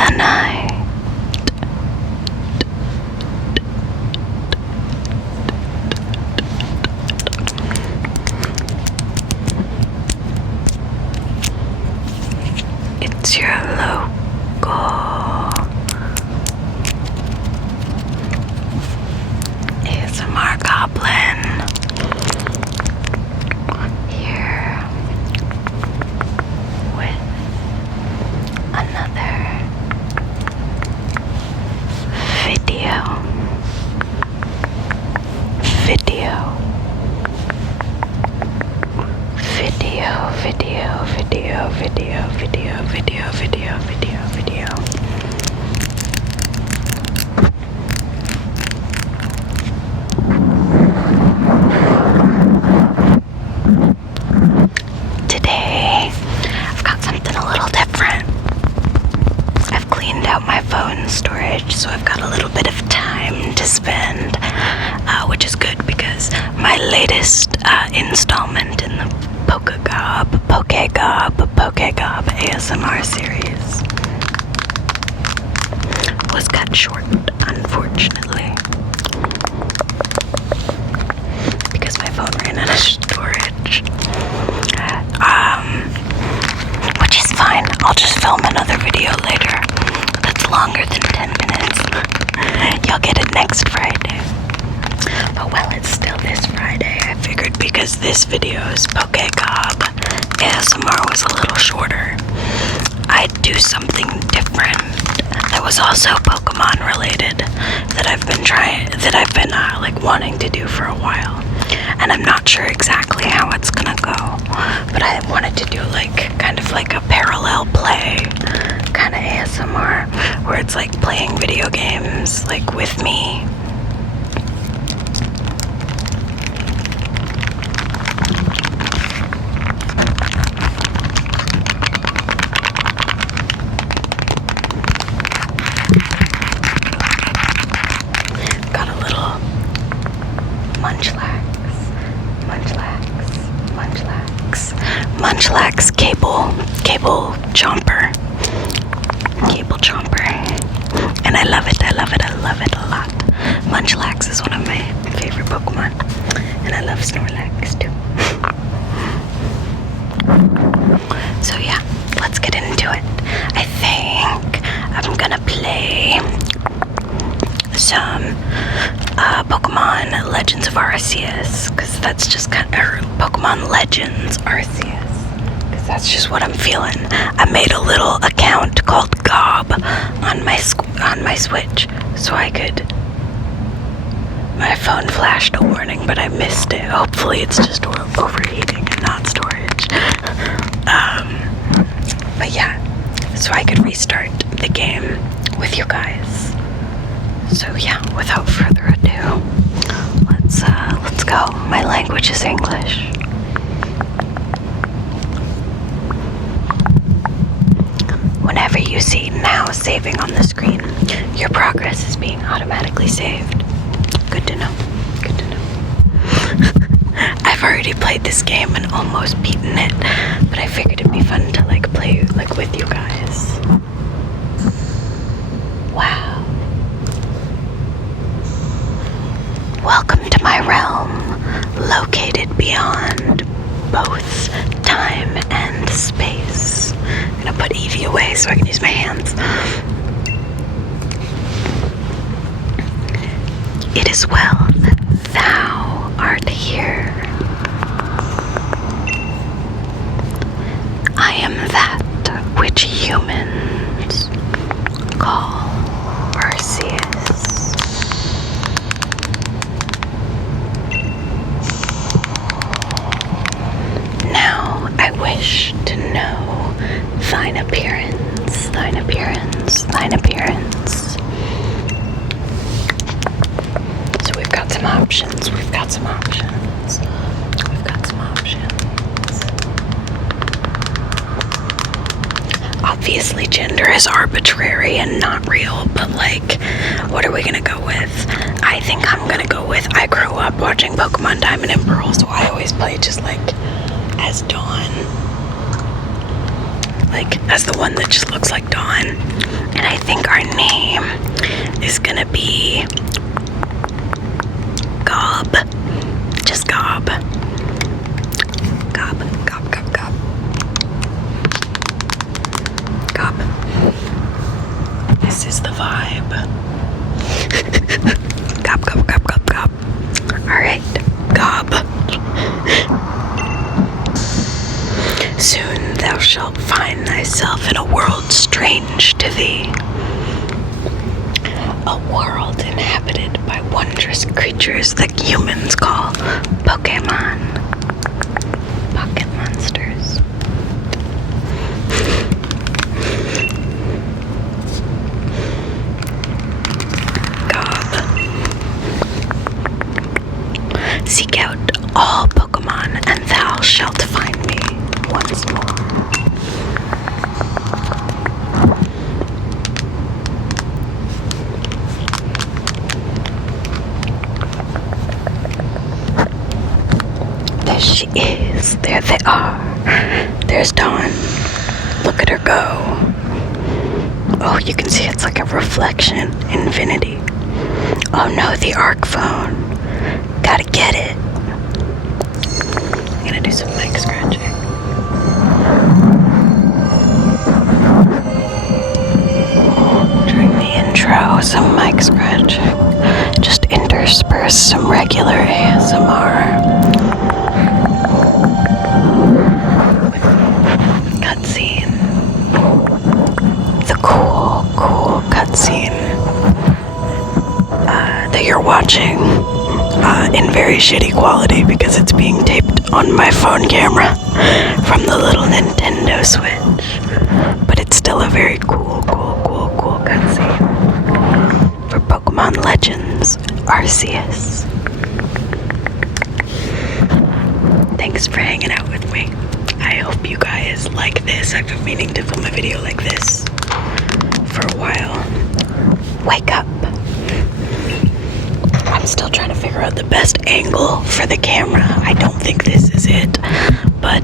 the night. It's your local ASMR goblin here with another video. Today, I've got something a little different. I've cleaned out my phone storage, so I've got a little bit of time to spend, which is good because my latest installment in the pokégob ASMR series was cut short, unfortunately, because my phone ran out of storage. Which is fine. I'll just film another video later that's longer than 10 minutes. You'll get it next Friday. But while it's still this Friday, I figured because this video's pokégob ASMR was a little shorter, I'd do something different that was also Pokemon related that I've been wanting to do for a while. And I'm not sure exactly how it's gonna go, but I wanted to do kind of like a parallel play kind of ASMR where it's like playing video games like with me. Got a little Munchlax cable chomper, and I love it a lot. Munchlax is one of my favorite Pokemon, and I love Snorlax too. So yeah, let's get into it. I think I'm gonna play some Pokemon Legends of Arceus, because that's just Pokemon Legends Arceus, because that's just what I'm feeling. I made a little account called Gob on my Switch, so my phone flashed a warning, but I missed it. Hopefully it's just overheating and not storage. But yeah, so I could restart the game with you guys. So yeah, without further ado, let's go. My language is English. Whenever you see now saving on the screen, your progress is being automatically saved. Good to know. I've already played this game and almost beaten it, but I figured it'd be fun to play with you guys. Wow. Welcome to my realm, located beyond both time and space. I'm gonna put Eevee away so I can use my hands. It is well that thou art here. I am that which humans call Arceus. Now I wish to know thine appearance. So we've got some options. Obviously gender is arbitrary and not real, but what are we gonna go with? I think I'm gonna go with, I grew up watching Pokemon Diamond and Pearl, so I always play just as Dawn. As the one that just looks like Dawn. And I think our name is gonna be Gob. Just Gob. Gob, Gob, Gob, Gob. Gob. This is the vibe. Gob, Gob, Gob, Gob, Gob. Alright, Gob. Soon thou shalt find thyself in a world strange to thee. A world inhabited by wondrous creatures that humans call Pokemon. Pocket monsters. Gob. Seek out all Pokemon and thou shalt find me once more. There she is. There they are. There's Dawn. Look at her go. Oh, you can see it's like a reflection. Infinity. Oh no, the arc phone. Gotta get it. I'm gonna do some mic scratching. During the intro, some mic scratching. Just intersperse some regular ASMR. Cutscene. The cool cutscene that you're watching in very shitty quality because it's being taped on my phone camera from the little Nintendo Switch. But it's still a very cool cutscene for Pokemon Legends Arceus. Thanks for hanging out with me. I hope you guys like this. I've been meaning to film a video like this for a while. Wake up. I'm still trying to figure out the best angle for the camera. I don't think this is it, but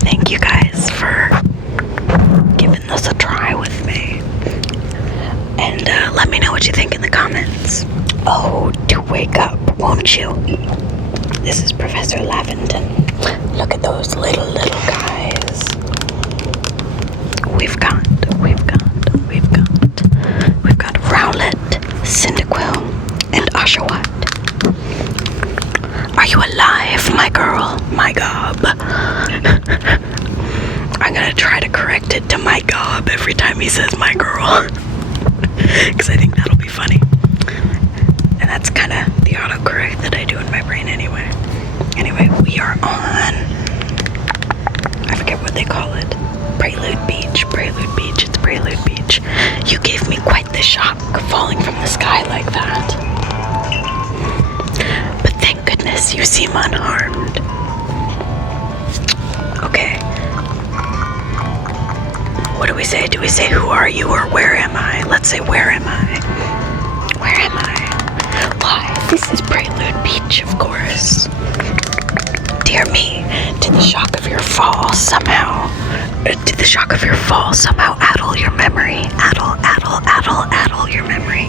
thank you guys for giving this a try with me. And let me know what you think in the comments. Oh, do wake up, won't you? This is Professor Lavington. Look at those little guys. We've got Rowlet, Cyndaquil, and Oshawott. Are you alive, my girl? My Gob. I'm gonna try to correct it to my Gob every time he says my girl. Because I think that'll be funny. And that's kind of the autocorrect that I do in my brain anyway. Anyway, we are on, I forget what they call it. Prelude Beach. It's Prelude Beach. You gave me quite the shock falling from the sky like that. But thank goodness you seem unharmed. Okay. What do we say? Do we say who are you or where am I? Let's say where am I? Where am I? Why, this is Prelude Beach, of course. Dear me, did the shock of your fall somehow addle your memory? Addle your memory.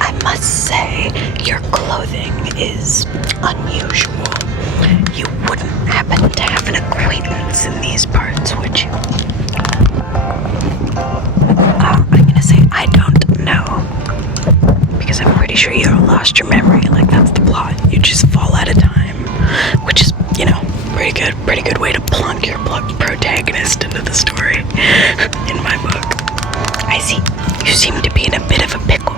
I must say, your clothing is unusual. You wouldn't happen to have an acquaintance in these parts, would you? I'm gonna say I don't know. Because I'm pretty sure you lost your memory. Like, that's the plot. You just fall at a time. Which is, you know, pretty good way to plunk your protagonist into the story in my book. I see. You seem to be in a bit of a pickle.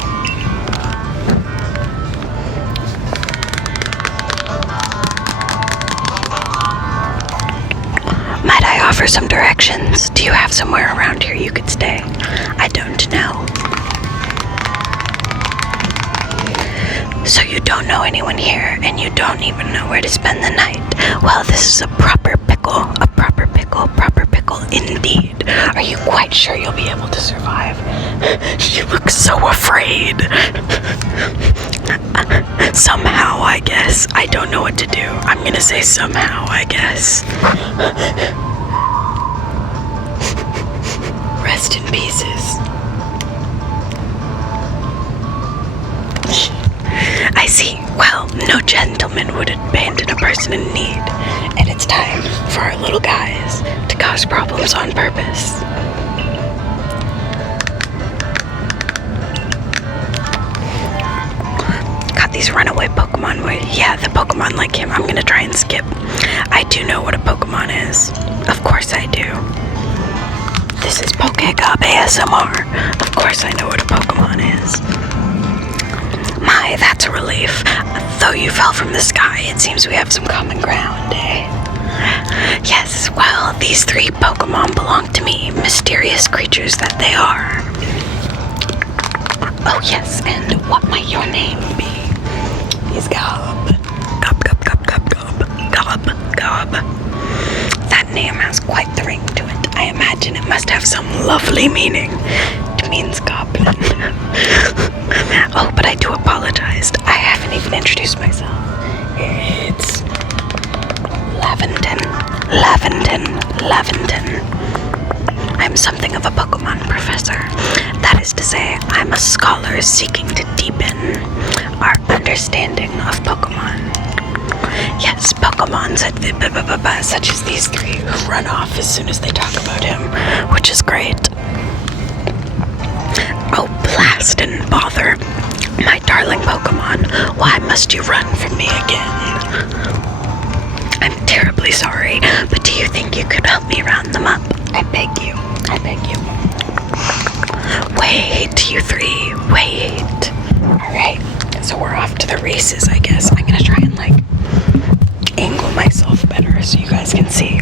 Might I offer some directions? Do you have somewhere around here you could stay? I don't know. So you don't know anyone here, and you don't even know where to spend the night. Well, this is a proper pickle indeed. Are you quite sure you'll be able to survive? She looks so afraid. Somehow, I guess. I don't know what to do. I'm gonna say somehow, I guess. races. I see. Well, no gentleman would abandon a person in need, and it's time for our little guys to cause problems on purpose. Got these runaway Pokemon. Yeah, the Pokemon like him. I'm gonna try and skip. I do know what a Pokemon is. Of course I do. This is pokégob ASMR. Of course I know what a Pokemon is. My, that's a relief. Though you fell from the sky, it seems we have some common ground, eh? Yes, well, these 3 Pokemon belong to me, mysterious creatures that they are. Oh yes, and what might your name be? He's Gob. Gob, gob, gob, gob, gob, gob, gob. That name has quite the ring to it. I imagine it must have some lovely meaning. It means goblin. Oh, but I do apologize. I haven't even introduced myself. It's Lavenden. I'm something of a Pokemon professor. That is to say, I'm a scholar seeking to deepen our understanding of Pokemon. Yes, Pokemon such as these 3 who run off as soon as they talk about him, which is great. Oh, blast and bother. My darling Pokemon, why must you run from me again? I'm terribly sorry, but do you think you could help me round them up? I beg you. Wait, you 3, wait. Alright, so we're off to the races, I guess. I'm gonna try and, angle myself better so you guys can see.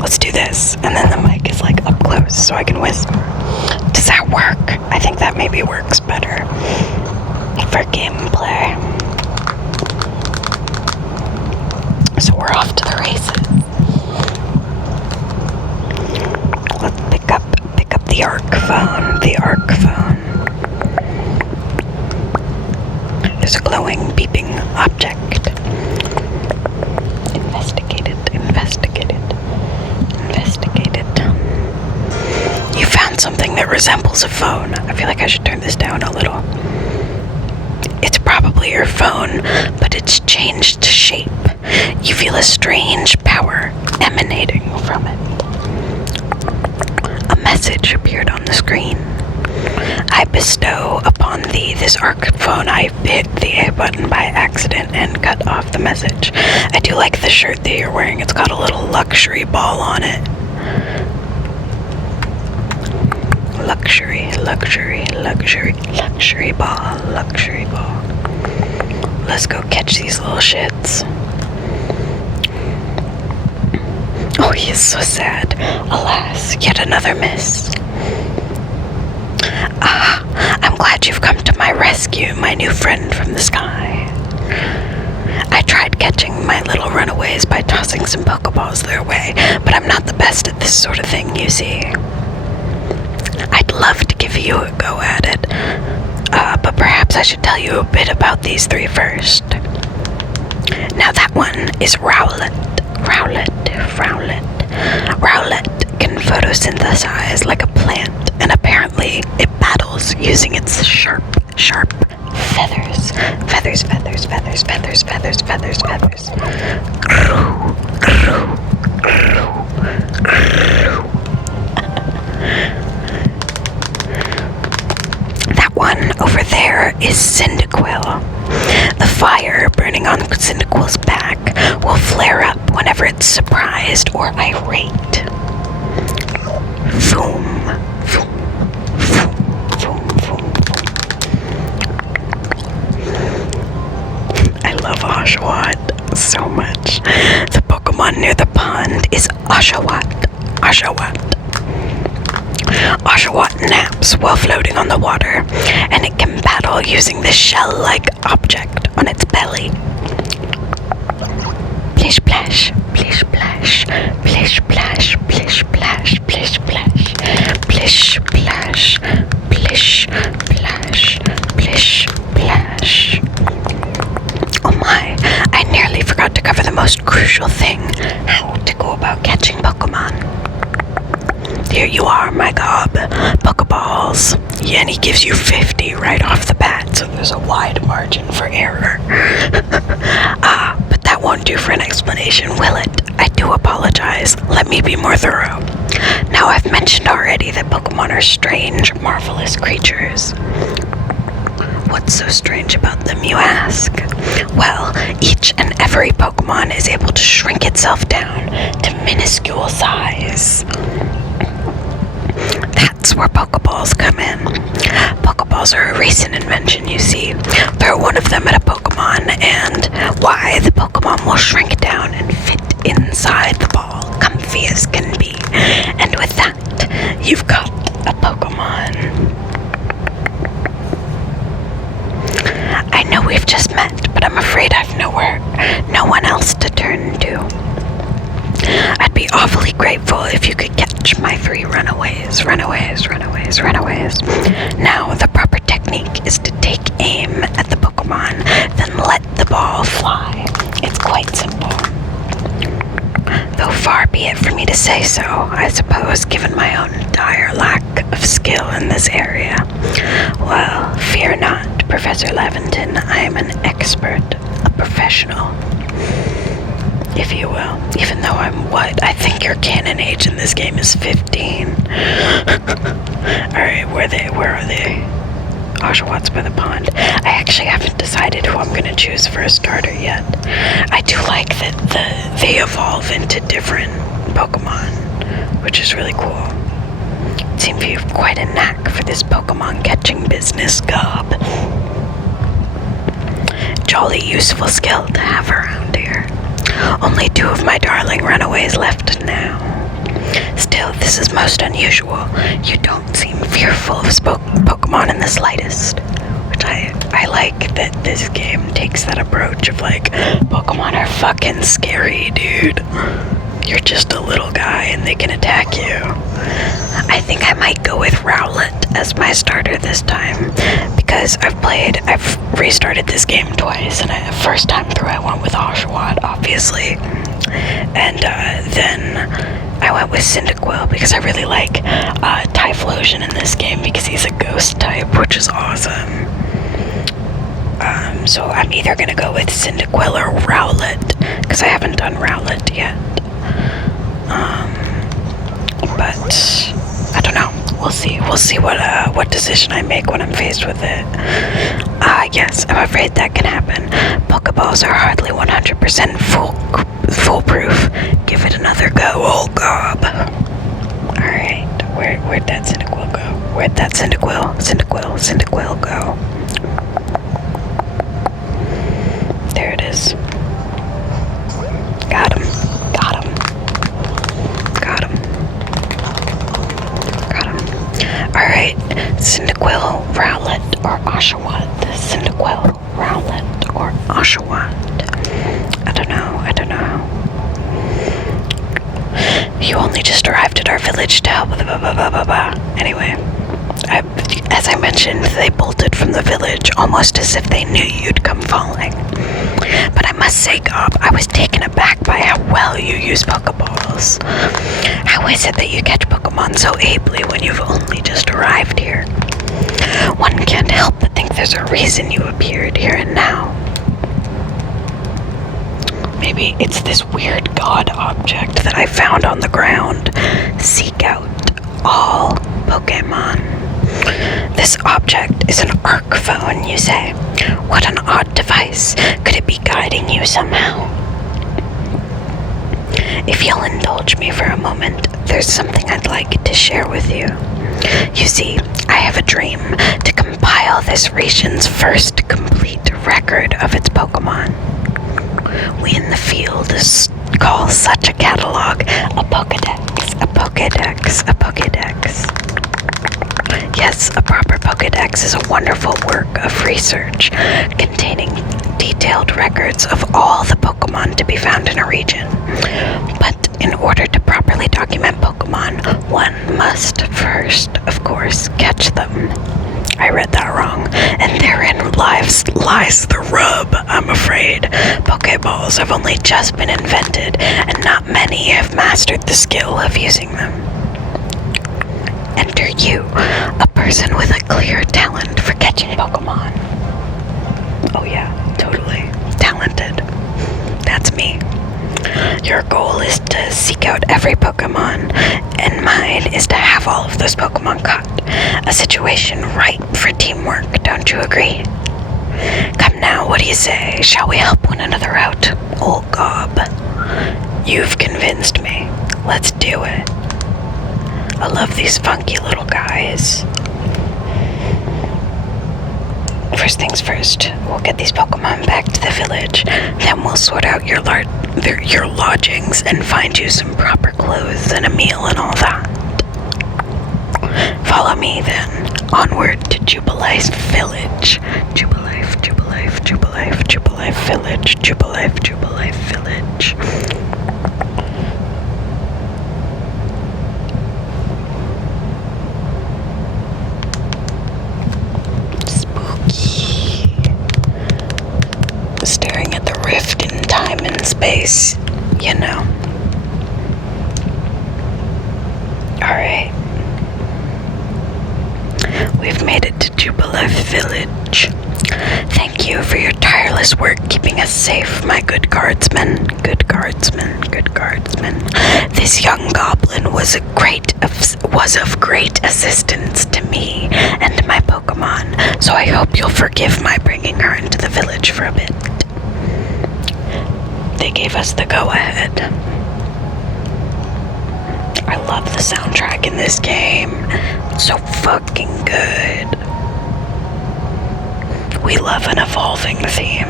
Let's do this. And then the mic is, up close so I can whisper. Does that work? I think that maybe works better for gameplay. So we're off to the races. Let's pick up the arc phone. There's a glowing, beeping object. Investigated. You found something that resembles a phone. I feel like I should turn this down a little. It's probably your phone, but it's changed shape. You feel a strange power emanating from it. A message appeared on the screen. I bestow upon thee this arc phone. I hit the A button by accident and cut off the message. I do like the shirt that you're wearing. It's got a little luxury ball on it. Luxury ball. Let's go catch these little shits. Oh, he is so sad. Alas, yet another miss. I'm glad you've come to my rescue, my new friend from the sky. I tried catching my little runaways by tossing some Pokeballs their way, but I'm not the best at this sort of thing, you see. I'd love to give you a go at it, but perhaps I should tell you a bit about these 3 first. Now that one is Rowlet. Rowlet can photosynthesize like a plant, and apparently it battles using its sharp feathers. Feathers. That one over there is Cyndaquil. The fire burning on Cyndaquil's back will flare up whenever it's surprised or irate. Boom. I love Oshawott so much. The Pokemon near the pond is Oshawott. Oshawott naps while floating on the water, and it can battle using this shell-like object on its belly. Plish splash, plish splash, plish splash, plish splash, plish splash, plish splash, plish splash, plish splash. Oh my, I nearly forgot to cover the most crucial thing, how to go about catching Pokemon. Here you are, my gob. Pokeball Pokeballs. Yeah, and he gives you 50 right off the bat, so there's a wide margin for error. But that won't do for an explanation, will it? I do apologize. Let me be more thorough. Now, I've mentioned already that Pokemon are strange, marvelous creatures. What's so strange about them, you ask? Well, each and every Pokemon is able to shrink itself down to minuscule size. That's where Pokeballs come in. Pokeballs are a recent invention, you see. Throw one of them at a Pokemon, and why, the Pokemon will shrink down and fit inside the ball, comfy as can be. And with that, you've got a Pokemon. I know we've just met, but I'm afraid I've no one else to turn to. I'd be awfully grateful if you could catch my 3 runaways. Now, the proper technique is to take aim at the Pokemon, then let the ball fly. It's quite simple. Though far be it for me to say so, I suppose, given my own dire lack of skill in this area. Well, fear not, Professor Laventon. I am an expert, a professional, if you will. Even though I'm what? I think your canon age in this game is 15. Alright, where are they? Oshawot's by the pond. I actually haven't decided who I'm going to choose for a starter yet. I do like that they evolve into different Pokemon, which is really cool. It seems you have quite a knack for this Pokemon catching business, Gob. Jolly useful skill to have around here. Only 2 of my darling runaways left now. Still, this is most unusual. You don't seem fearful of Pokemon in the slightest. Which I like that this game takes that approach of like, Pokemon are fucking scary, dude. You're just a little guy and they can attack you. I think I might go with Rowlet as my starter this time, because I've restarted this game twice, and first time through I went with Oshawott, obviously, and then I went with Cyndaquil because I really like Typhlosion in this game because he's a ghost type, which is awesome. So I'm either gonna go with Cyndaquil or Rowlet, because I haven't done Rowlet yet. But I don't know. We'll see. We'll see what decision I make when I'm faced with it. Yes, I'm afraid that can happen. Pokeballs are hardly 100% foolproof. Give it another go, old Gob. Alright, where'd that Cyndaquil go? Where'd that Cyndaquil go? There it is. Got him. Alright, Cyndaquil, Rowlet, or Oshawott. Cyndaquil, Rowlet, or Oshawott. I don't know. You only just arrived at our village to help with the Anyway, as I mentioned, they bolted from the village almost as if they knew you'd come falling. But I must say, Gob, I was taken aback by how well you use Pokeballs. How is it that you catch Pokemon so ably when you've only just arrived here? One can't help but think there's a reason you appeared here and now. Maybe it's this weird god object that I found on the ground. Seek out all Pokemon. This object is an arc phone, you say. What an odd device. Could it be guiding you somehow? If you'll indulge me for a moment, there's something I'd like to share with you. You see, I have a dream to compile this region's first complete record of its Pokemon. We in the field call such a catalog a Pokédex, a Pokédex, a Pokédex. Yes, a proper Pokédex is a wonderful work of research containing detailed records of all the Pokemon to be found in a region. But in order to properly document Pokemon, one must first, of course, catch them. I read that wrong, and therein lies the rub, I'm afraid. Pokeballs have only just been invented, and not many have mastered the skill of using them. Enter you, a person with a clear talent for catching Pokemon. Oh yeah, totally. Talented. That's me. Your goal is to seek out every Pokemon, and mine is to have all of those Pokemon caught. A situation ripe for teamwork, don't you agree? Come now, what do you say? Shall we help one another out? Old Gob, you've convinced me. Let's do it. I love these funky little guys. First things first, we'll get these Pokemon back to the village. Then we'll sort out your lodgings and find you some proper clothes and a meal and all that. Follow me then. Onward to Jubilife Village. Jubilife, Jubilife, Jubilife, Jubilife Village. Jubilife, Jubilife Village. Staring at the rift in time and space, you know. Alright. We've made it to Jubilife Village. Thank you for your tireless work keeping us safe, my good guardsman. Good guardsman, good guardsman. This young goblin was of great assistance to me and my Pokemon, so I hope you'll forgive my bringing her into the village for a bit. They gave us the go-ahead. I love the soundtrack in this game. It's so fucking good. We love an evolving theme.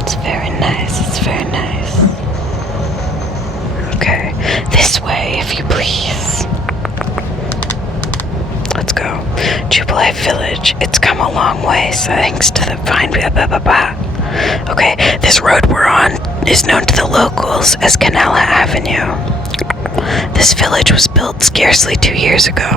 It's very nice, it's very nice. Okay, this way, if you please. Let's go. Jubilife Village. It's come a long way, so thanks to the fine Okay, this road we're on is known to the locals as Canala Avenue. This village was built scarcely 2 years ago.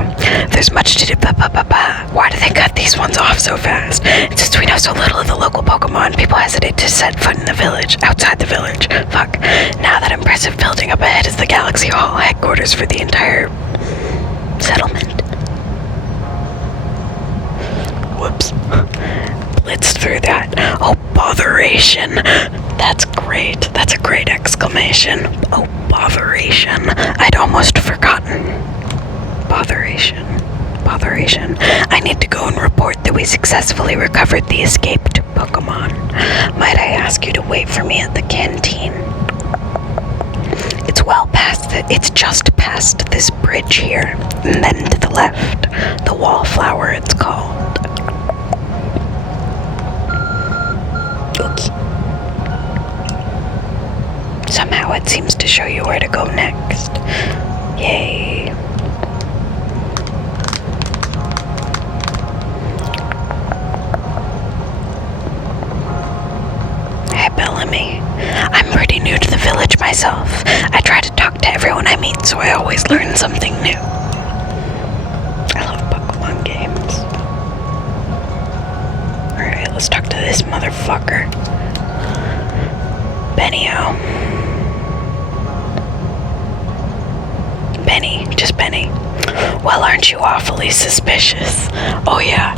There's much to do. Why do they cut these ones off so fast? And since we know so little of the local Pokemon, people hesitate to set foot in the village, outside the village. Fuck. Now that impressive building up ahead is the Galaxy Hall, headquarters for the entire settlement. Whoops. Blitzed through that. Oh, botheration. That's great. That's a great exclamation. Oh, botheration. I'd almost forgotten. Botheration. Botheration. I need to go and report that we successfully recovered the escaped Pokemon. Might I ask you to wait for me at the canteen? It's just past this bridge here, and then to the left. The Wallflower, it's called. Oops. Somehow it seems to show you where to go next. Yay. Hey, Bellamy. I'm pretty new to the village myself. I try to talk to everyone I meet, so I always learn something new. I love Pokemon games. Alright, let's talk to this motherfucker. Benny-o. Benny, just Benny. Well, aren't you awfully suspicious? Oh yeah,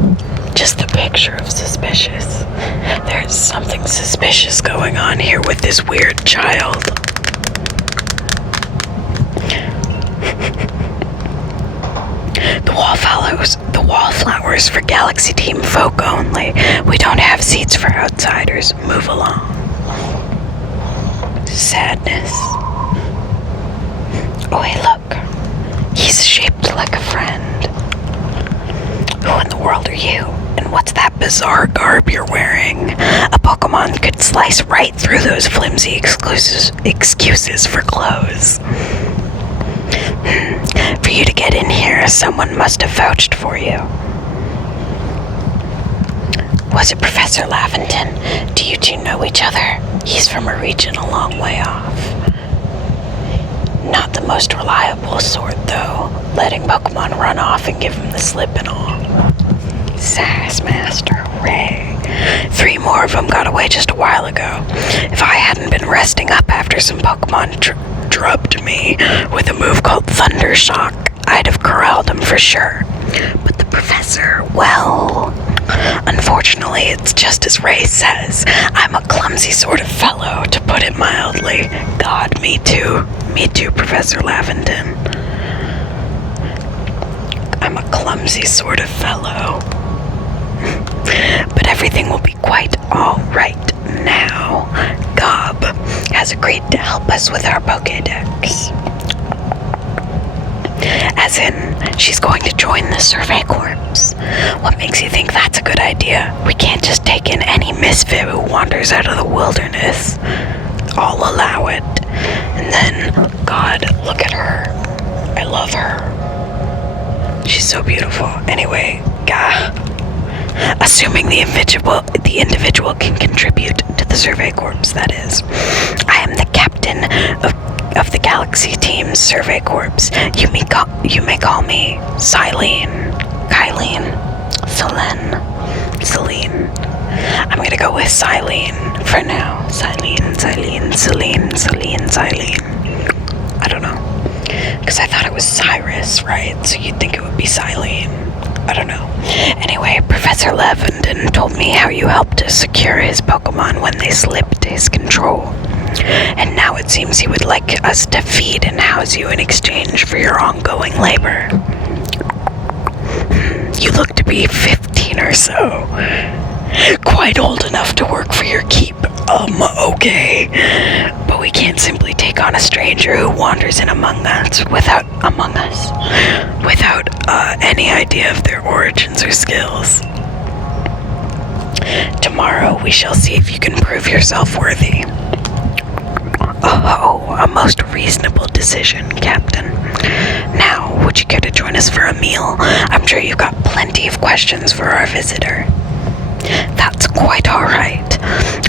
just the picture of suspicious. There's something suspicious going on here with this weird child. The wallflowers for Galaxy Team folk only. We don't have seats for outsiders. Move along. Sadness. Oh, hey, look. He's shaped like a friend. Who in the world are you? And what's that bizarre garb you're wearing? A Pokemon could slice right through those flimsy excuses for clothes. For you to get in here, someone must have vouched for you. Was it Professor Laventon? Do you two know each other? He's from a region a long way off. Not the most reliable sort, though, letting Pokemon run off and give him the slip and all. Sass Master, hooray. 3 more of them got away just a while ago. If I hadn't been resting up after some Pokemon drubbed me with a move called Thunder Shock, I'd have corralled them for sure. But the professor, well, unfortunately, it's just as Ray says. I'm a clumsy sort of fellow, to put it mildly. God, me too. Me too, Professor Lavenden. I'm a clumsy sort of fellow. But everything will be quite alright now. Gob has agreed to help us with our Pokédex. As in, she's going to join the Survey Corps. What makes you think that's a good idea? We can't just take in any misfit who wanders out of the wilderness. I'll allow it. And then, God, look at her. I love her. She's so beautiful. Anyway, assuming the individual can contribute to the Survey Corps, that is. I am the captain of the Galaxy Team's Survey Corps. You may call me Silene, Kylene, Celine. I'm gonna go with Silene for now. Silene. I don't know. Because I thought it was Cyrus, right? So you'd think it would be Silene. I don't know. Anyway, Professor Lavenden told me how you helped to secure his Pokemon when they slipped his control. And now it seems he would like us to feed and house you in exchange for your ongoing labor. You look to be 15 or so. Quite old enough to work for your keep. Okay. But we can't simply take on a stranger who wanders in among us without any idea of their origins or skills. Tomorrow we shall see if you can prove yourself worthy. Oh, a most reasonable decision, Captain. Now, would you care to join us for a meal? I'm sure you've got plenty of questions for our visitor. That's quite all right.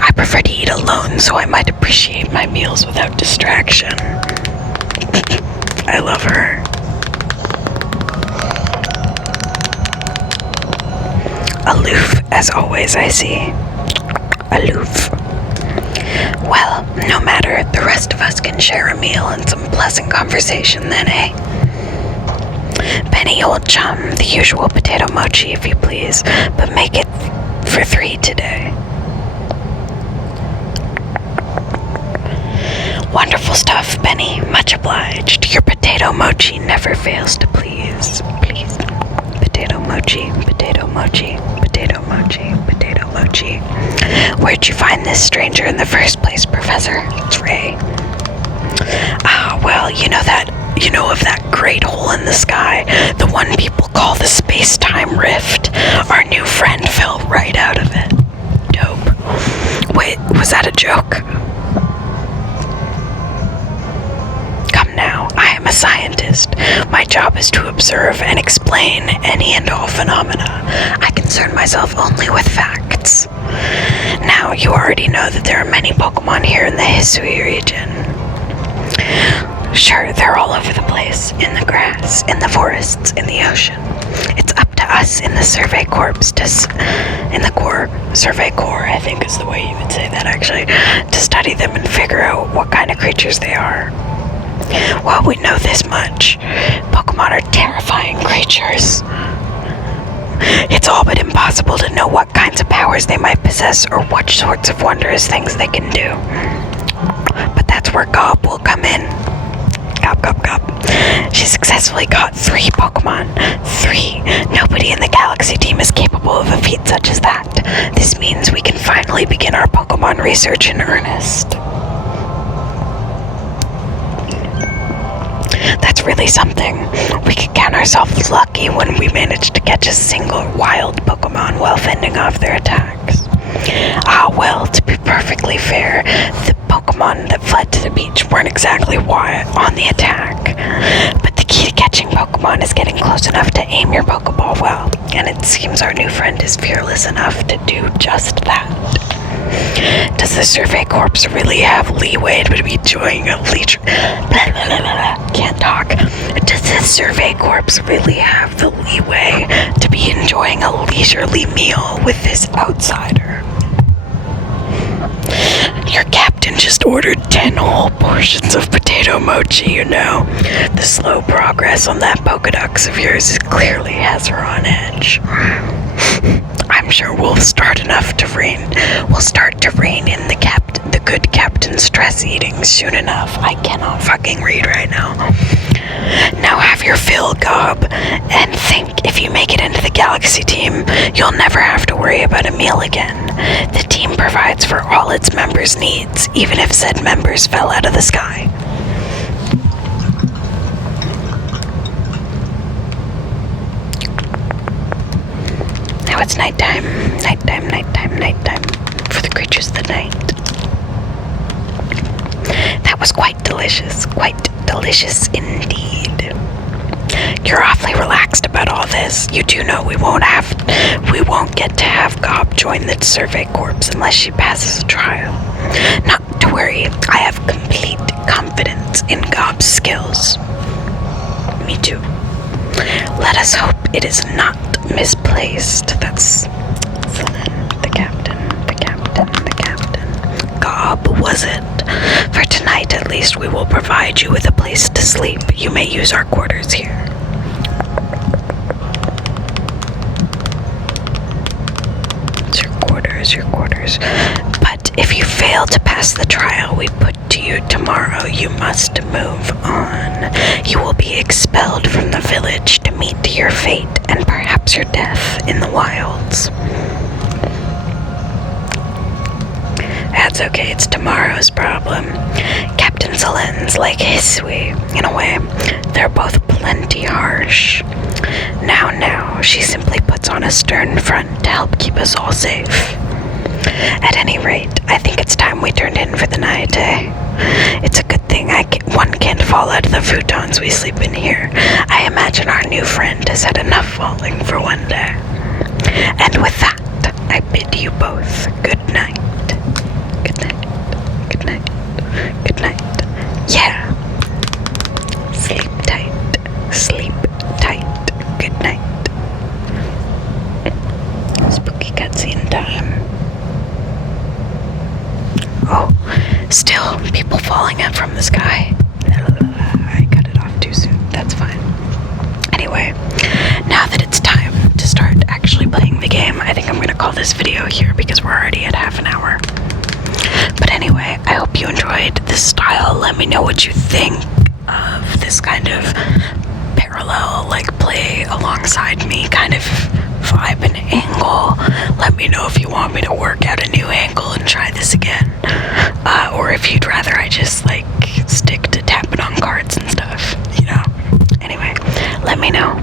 I prefer to eat alone, so I might appreciate my meals without distraction. I love her. Aloof, as always, I see. Aloof. Well, no matter, the rest of us can share a meal and some pleasant conversation then, eh? Benny, old chum, the usual potato mochi, if you please, but make it for 3 today. Wonderful stuff, Benny. Much obliged. Your potato mochi never fails to please. Please. Potato mochi, potato mochi, potato mochi, potato mochi. Where'd you find this stranger in the first place, Professor? It's Ray. Well, you know of that great hole in the sky, the one people call the space-time rift. Our new friend fell right out of it. Dope. Wait, was that a joke? Come now, I am a scientist. My job is to observe and explain any and all phenomena. I concern myself only with facts. Now, you already know that there are many Pokemon here in the Hisui region. Sure, they're all over the place, in the grass, in the forests, in the ocean. It's up to us in the Survey Corps Survey Corps, I think is the way you would say that actually, to study them and figure out what kind of creatures they are. Well, we know this much. Pokemon are terrifying creatures. It's all but impossible to know what kinds of powers they might possess or what sorts of wondrous things they can do. But that's where Gob will come in. Gob. She successfully caught 3 Pokemon. 3. Nobody in the Galaxy Team is capable of a feat such as that. This means we can finally begin our Pokemon research in earnest. That's really something. We could count ourselves lucky when we managed to catch a single wild Pokemon while fending off their attacks. Well, to be perfectly fair, the Pokemon that fled to the beach weren't exactly on the attack. But the key to catching Pokemon is getting close enough to aim your Pokeball well, and it seems our new friend is fearless enough to do just that. Does the Survey Corps really have leeway to be enjoying a Can't talk. Does the Survey Corps really have the leeway to be enjoying a leisurely meal with this outsider? just ordered 10 whole portions of potato mochi, you know. The slow progress on that Pokedex of yours clearly has her on edge. I'm sure we'll start to rein in the good captain's stress eating soon enough. I cannot fucking read right now. Now have your fill, Gob, and think if you make it into the Galaxy team, you'll never have to worry about a meal again. The team provides for all its members' needs, even if said members fell out of the sky. Now it's nighttime for the creatures of the night. That was quite delicious indeed. You're awfully relaxed about all this. You do know we won't get to have Gob join the survey corps unless she passes a trial. Not to worry, I have complete confidence in Gob's skills. Me too. Let us hope it is not misplaced. That's the captain. Gob, was it? For tonight, at least, we will provide you with a place to sleep. You may use our quarters here. It's your quarters. But if you fail to pass the trial we put to you tomorrow, you must move on. You will be expelled from the village to meet your fate and perhaps your death in the wilds. That's okay, it's tomorrow's problem. Captain Zelen's like Hisui, in a way. They're both plenty harsh. Now, she simply puts on a stern front to help keep us all safe. At any rate, I think it's time we turned in for the night, eh? It's a good thing one can't fall out of the futons we sleep in here. I imagine our new friend has had enough falling for one day. And with that, I bid you both good night. Good night. Yeah. Sleep tight. Good night. Spooky cutscene time. Oh, still people falling out from the sky. I cut it off too soon. That's fine. Anyway, now that it's time to start actually playing the game, I think I'm going to call this video here because we're already at half an hour. But anyway, I hope you enjoyed this style. Let me know what you think of this kind of parallel, play alongside me kind of vibe and angle. Let me know if you want me to work out a new angle and try this again. Or if you'd rather I just, stick to tapping on cards and stuff, you know? Anyway, let me know.